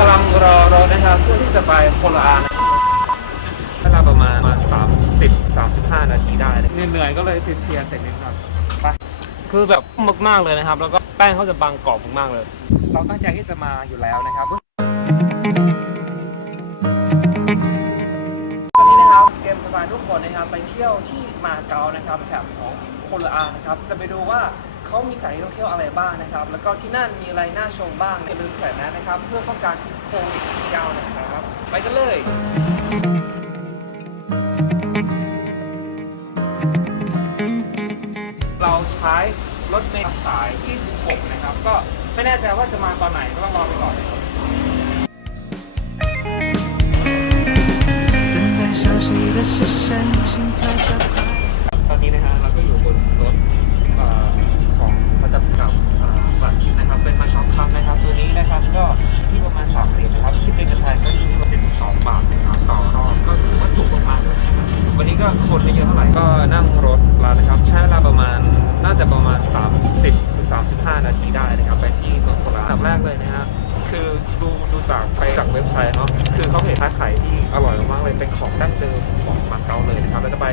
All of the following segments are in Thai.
กำลังรอรถนะครับเพื่อที่จะไปโคราชเวลาประมาณประมาณ30 35 นาทีได้นะเหนื่อยๆก็เลยเพลียเสร็จนิดหน่อยไปคือแบบมากๆเลยนะครับ แล้วก็แป้งเขาจะบางกรอบมากๆเลย เราตั้งใจที่จะมาอยู่แล้วนะครับวันนี้นะครับเกมสบายทุกคนนะครับไปเที่ยวที่มาเก๊านะครับแถบของโคโลอานะครับจะไปดูว่า เขามีสถานที่ท่องเที่ยวอะไรบ้างนะครับ แล้วก็ที่นั่นมีอะไรน่าชมบ้างอย่าลืมใส่แมสนะครับ เพื่อป้องกันโควิด -19 นะครับ ไปกันเลย เราใช้รถเมล์สาย 26 นะครับ ก็ไม่แน่ใจว่าจะมาตอนไหนก็ต้องรอไปก่อนเลยครับ 等待消息的是谁？心跳加快。 วันนี้ก็คนไม่เยอะเท่าไหร่ ก็นั่งรถมานะครับ ใช้เวลาประมาณน่าจะประมาณ 30ถึง35 นาทีได้นะครับไปที่เมืองโคราชอันดับแรกเลยนะฮะคือดูดูจากไปจากเว็บไซต์เนาะคือเขาเห็นทาไข่ที่อร่อยมากๆเลยเป็นของดั้งเดิมของมาเก๊าเลยนะครับแล้วจะไป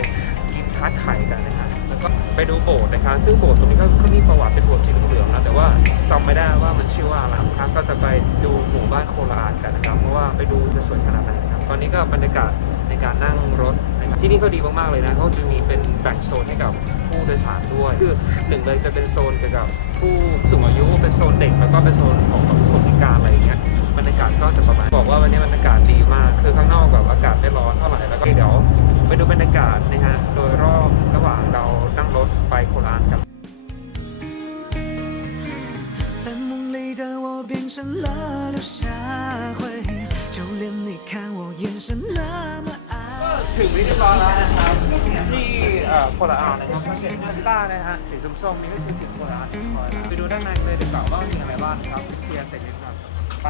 กินทาร์ตไข่กันนะครับแล้วก็ไปดูโบสถ์นะครับซึ่งโบสถ์ตรงนี้ก็ก็มีประวัติเป็นโบสถ์สีเหลืองๆนะแต่ว่าจำไม่ได้ว่ามันชื่อว่าอะไรนะครับก็จะไปดูหมู่บ้านโคราชกันนะครับเพราะว่าไปดูจะสวยขนาดไหนนะครับตอนนี้ก็บรรยากาศในการนั่งรถนะครับ ที่นี่ก็ดีมากๆเลยนะเขาจะมีเป็นแบ่งโซนให้กับผู้โดยสารด้วย คือหนึ่งเลยจะเป็นโซนเกี่ยวกับผู้สูงอายุเป็นโซนเด็กแล้วก็เป็นโซนของคนพิการอะไรอย่างเงี้ย บรรยากาศก็จะประมาณบอกว่าวันนี้บรรยากาศดีมาก คือข้างนอกแบบอากาศไม่ร้อนเท่าไหร่ แล้วก็เดี๋ยวไปดูบรรยากาศนะฮะ โดยรอบระหว่างเรานั่งรถไปโคราชกัน 在梦里的我变成了流沙灰，就连你看我眼神那么爱。 ถึงเรียบร้อยแล้วนะครับ ที่อ่อโคราชนะครับสังเกตหน้านะฮะสีส้มๆนี่ก็คือถึงโคราชเรียบร้อยแล้วไปดูด้านในเลยดีกว่าว่ามีอะไรบ้างครับเคลียร์เสร็จเรียบร้อยไป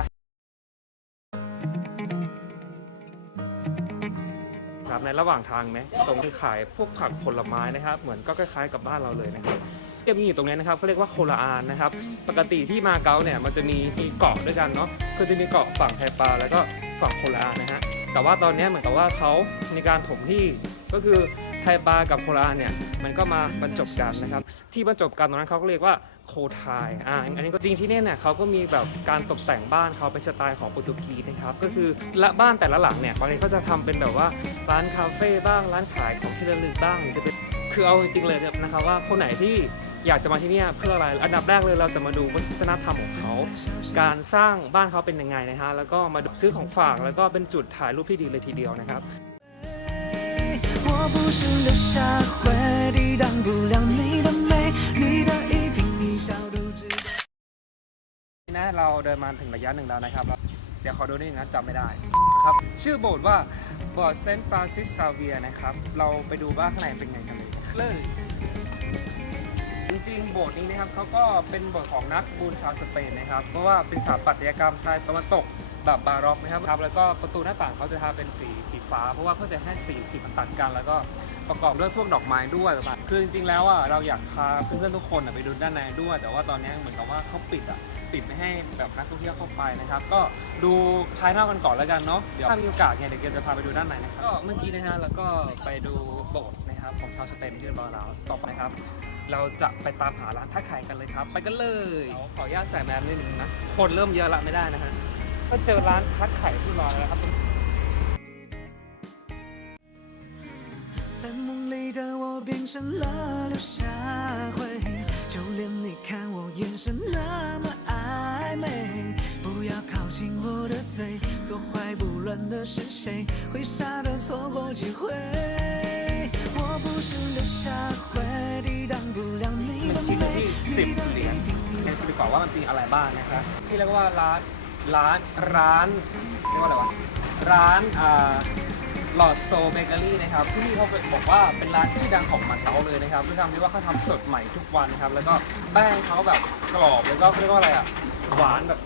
ครับในระหว่างทางนะตรงที่ขายพวกผักผลไม้นะครับ เหมือนก็คล้ายๆกับบ้านเราเลยนะครับที่มีอยู่ตรงนี้นะครับเขาเรียกว่าโคลาอานนะครับ ปกติที่มาเก๊าเนี่ยมันจะมีมีเกาะด้วยกันเนาะคือจะมีเกาะฝั่งไทปาแล้วก็ฝั่งโคลาอานนะฮะ แต่ว่าตอนนี้เหมือนกับว่าเขามีการถมที่ก็คือไทปากับโคลาเนี่ยมันก็มาบรรจบกันนะครับ ที่บรรจบกันตรงนั้นเขาก็เรียกว่าโคไทยอ่าอันนี้ก็จริงที่เนี่ยเนี่ยเขาก็มีแบบการตกแต่งบ้านเขาเป็นสไตล์ของโปรตุเกสนะครับก็คือละบ้านแต่ละหลังเนี่ยบางทีก็จะทำเป็นแบบว่าร้านคาเฟ่บ้างร้านขายของที่ระลึกบ้างหรือจะเป็นคือเอาจริงๆเลยนะครับว่าคนไหนที่ อยากจะมาที่นี่เพื่ออะไร อันดับแรกเลยเราจะมาดูวัฒนธรรมของเขา การสร้างบ้านเขาเป็นยังไงนะฮะ แล้วก็มาซื้อของฝากแล้วก็เป็นจุดถ่ายรูปที่ดีเลยทีเดียวนะครับนะเราเดินมาถึงระยะหนึ่งแล้วนะครับ เดี๋ยวขอดูนิดนึงนะจำไม่ได้นะครับ ชื่อโบสถ์ว่าโบสถ์เซนต์ฟรานซิสซาเวียนะครับ เราไปดูว่าข้างในเป็นยังไงกันเลย จริงๆโบสถ์นี้นะครับเขาก็เป็นโบสถ์ของนักบุญชาวสเปนนะครับ เพราะว่าเป็นสถาปัตยกรรมไทยตะวันตกแบบบาร็อกนะครับครับ แล้วก็ประตูหน้าต่างเขาจะทาเป็นสีสีฟ้า เพราะว่าเพื่อจะให้สีสีมันตัดกัน แล้วก็ประกอบด้วยพวกดอกไม้ด้วยประมาณคือจริงๆแล้วอะเราอยากพาเพื่อนๆทุกคนอะไปดูด้านในด้วย แต่ว่าตอนนี้เหมือนกับว่าเขาปิดอะปิดไม่ให้แบบนักท่องเที่ยวเข้าไปนะครับ ก็ดูภายนอกกันก่อนแล้วกันเนาะเดี๋ยวถ้ามีโอกาสเนี่ยเดี๋ยวเกจะพาไปดูด้านในนะครับก็เมื่อกี้นะฮะแล้วก็ไปดูโบสถ์นะครับของชาวสเปนที่เรียบร้อยแล้วต่อไปนะครับ เราจะไปตามหาร้านท่าไข่กันเลยครับ ไปกันเลยเดี๋ยวขออนุญาตใส่แมสนิดนึงนะ คนเริ่มเยอะละไม่ได้นะฮะ ก็เจอร้านทัดไข่ที่รอแล้วครับ 在梦里的我变成了流沙灰，就连你看我眼神那么暧昧。不要靠近我的嘴，左怀不乱的是谁？会傻的错过机会。 我不是流沙会，抵挡不了 ห 你 นึ่ 的 งชิ้นอยู่ 美 ที่ 你的 10เหรี 一 ยญ 颦一 เดี๋ยว 笑 ดูดีกว่าว่ามันมีอะไรบ้างนะครับที่เรียกว่าร้านร้านร้านเรียกว่าอะไรวะร้านอ่าหลอดสโตเบเกอรี่นะครับที่นี่เขาบอกว่าเป็นร้านชื่อดังของมาเก๊าเลยนะครับด้วยความที่ว่าเขาทำสดใหม่ทุกวันนะครับแล้วก็แป้งเขาแบบกรอบแล้วก็เรียกว่าอะไรอ่ะหวานแบบ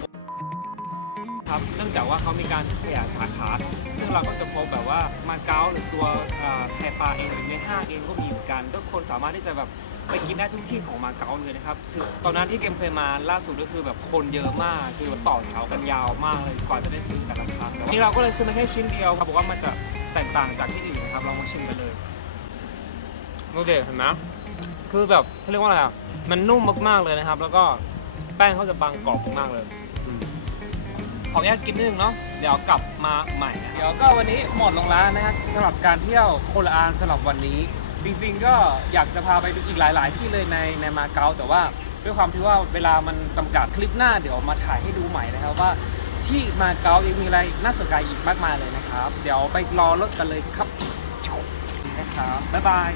ครับเนื่องจากว่าเขามีการขยายสาขา ซึ่งเราก็จะพบแบบว่ามาเก๊าหรือตัวเอ่อแพปาเองหรือในห้างเองก็มีเหมือนกันทุกคนสามารถที่จะแบบไปกินได้ทุกที่ของมาเก๊าเลยนะครับคือตอนนั้นที่เกมเคยมาล่าสุดก็คือแบบคนเยอะมากคือต่อแถวกันยาวมากเลยกว่าจะได้ซื้อแต่ละครั้งนี่เราก็เลยซื้อมาแค่ชิ้นเดียวเขาบบอกว่ามันจะแตกต่างจากที่อื่นนะครับลองมาชิมกันเลยดูเด็เห็นไหมคือแบบเขาเรียกว่าอะไรอะมันนุ่มมากๆเลยนะครับ แล้วก็แป้งเขาจะบางกรอบมากเลย ออนุญาตกินนิดนึงเนาะเดี๋ยวกลับมาใหม่นะเดี๋ยวก็วันนี้หมดลงแล้วนะครับสำหรับการเที่ยวโคลาอานสำหรับวันนี้ จริงๆก็อยากจะพาไปอีกหลาย ๆ ที่เลยในในมาเก๊าแต่ว่าด้วยความที่ว่าเวลามันจำกัดคลิปหน้าเดี๋ยวมาถ่ายให้ดูใหม่นะครับว่าที่มาเก๊ายังมีอะไรน่าสนใจอีกมากมายเลยนะครับ เดี๋ยวไปรอรถกันเลยครับนะครับบ๊ายบาย